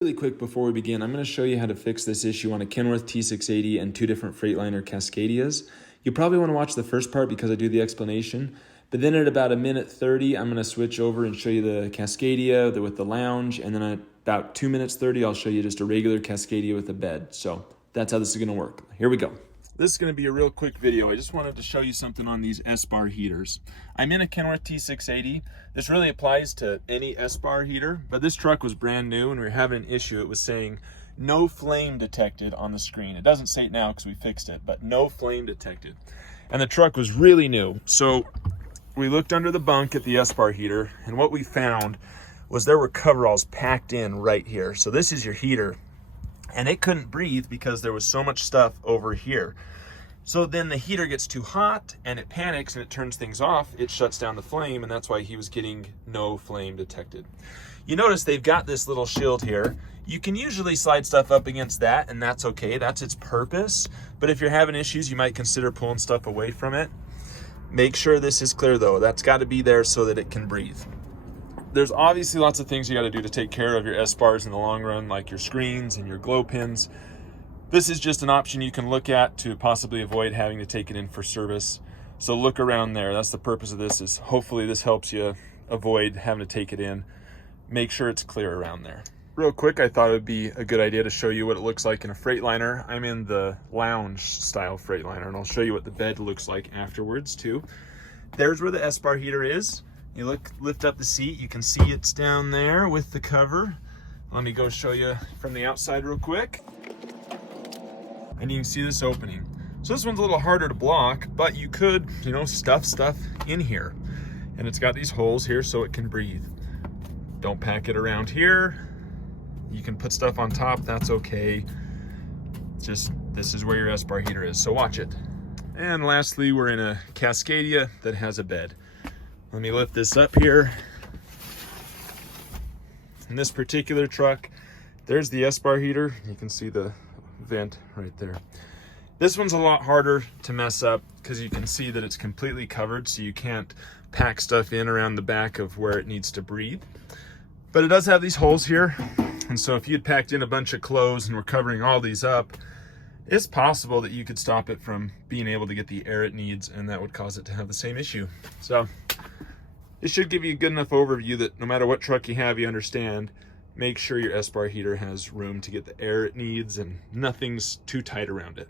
Really quick before we begin, I'm going to show you how to fix this issue on a Kenworth T680 and two different Freightliner Cascadias. You probably want to watch the first part because I do the explanation, but then at about 1:30, I'm going to switch over and show you the Cascadia with the lounge, and then at about 2:30, I'll show you just a regular Cascadia with a bed. So that's how this is going to work. Here we go. This is going to be a real quick video. I just wanted to show you something on these Espar heaters. I'm in a Kenworth T680. This really applies to any Espar heater, but this truck was brand new and we were having an issue. It was saying no flame detected on the screen. It doesn't say it now because we fixed it, but no flame detected. And the truck was really new. So we looked under the bunk at the Espar heater, and what we found was there were coveralls packed in right here. So this is your heater. And it couldn't breathe because there was so much stuff over here. So then the heater gets too hot and it panics and it turns things off. It shuts down the flame, and that's why he was getting no flame detected. You notice they've got this little shield here. You can usually slide stuff up against that, and that's okay. That's its purpose. But if you're having issues, you might consider pulling stuff away from it. Make sure this is clear though. That's got to be there so that it can breathe. There's obviously lots of things you got to do to take care of your Espars in the long run, like your screens and your glow pins. This is just an option you can look at to possibly avoid having to take it in for service. So look around there. That's the purpose of this, is hopefully this helps you avoid having to take it in. Make sure it's clear around there. Real quick, I thought it would be a good idea to show you what it looks like in a Freightliner. I'm in the lounge style Freightliner, and I'll show you what the bed looks like afterwards too. There's where the Espar heater is. You lift up the seat, you can see it's down there with the cover. Let me go show you from the outside real quick. And you can see this opening. So this one's a little harder to block, but you could, stuff stuff in here. And it's got these holes here so it can breathe. Don't pack it around here. You can put stuff on top, that's okay. Just, this is where your Espar heater is, so watch it. And lastly, we're in a Cascadia that has a bed. Let me lift this up here. In this particular truck, there's the Espar heater. You can see the vent right there. This one's a lot harder to mess up because you can see that it's completely covered, so you can't pack stuff in around the back of where it needs to breathe. But it does have these holes here, and so if you'd packed in a bunch of clothes and were covering all these up, it's possible that you could stop it from being able to get the air it needs, and that would cause it to have the same issue. So it should give you a good enough overview that no matter what truck you have, you understand, make sure your Espar heater has room to get the air it needs and nothing's too tight around it.